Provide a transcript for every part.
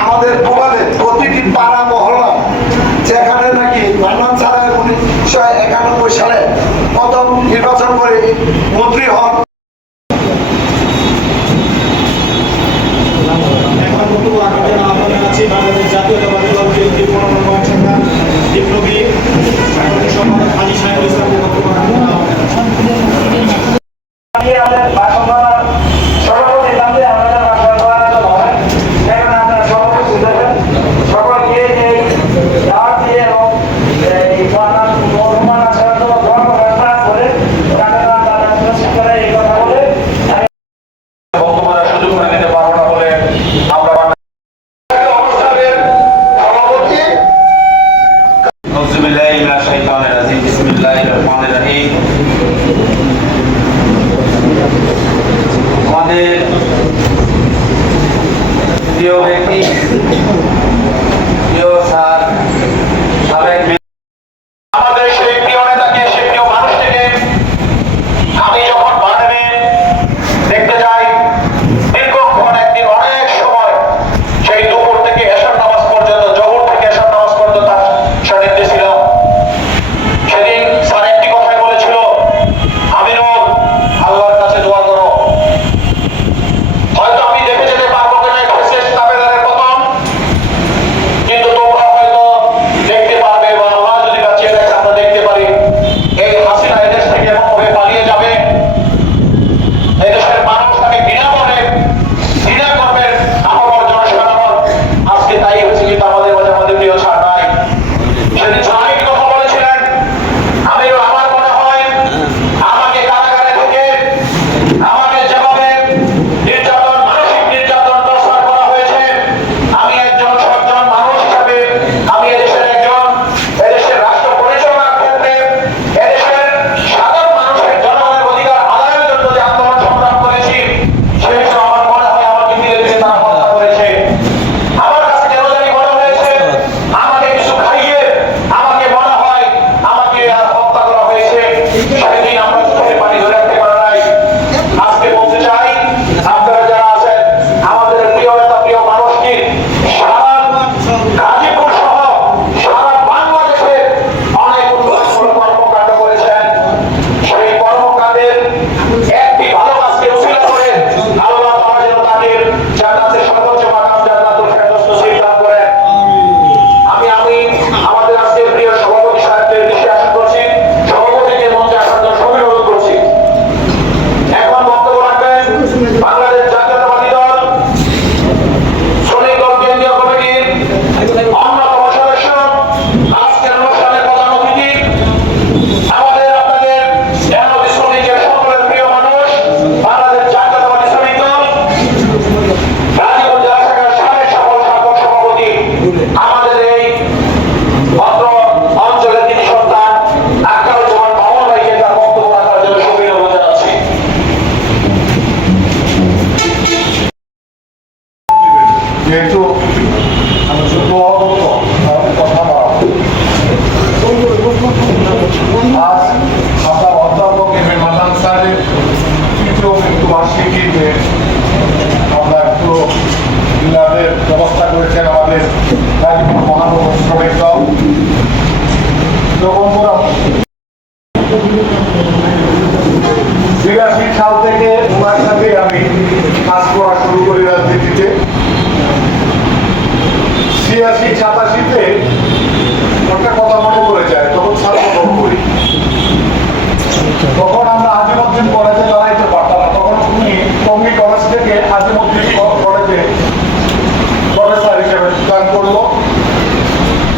আমাদের দেখি আমরা পুরো ডিলারদের ব্যবস্থা করেছেন আমাদের গাজীপুর মহানগর শ্রমিক দল। বিরাশি সাল থেকে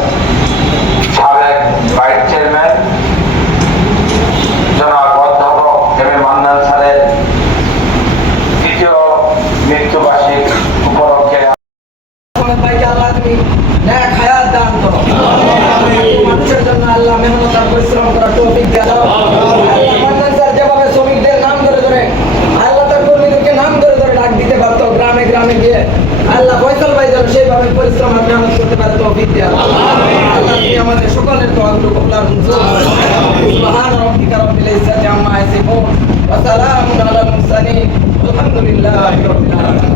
Thank you. করার তৌফিক দেন আল্লাহ আমাদের সকলের দোয়া কবুল করুন সুবহান রাব্বিকা রাব্বিল ইজ্জাতি আম্মা ইয়াসিফুন ওয়া সালামুন আলাল মুরসালিন। আলহামদুলিল্লাহি রাব্বিল আলামিন।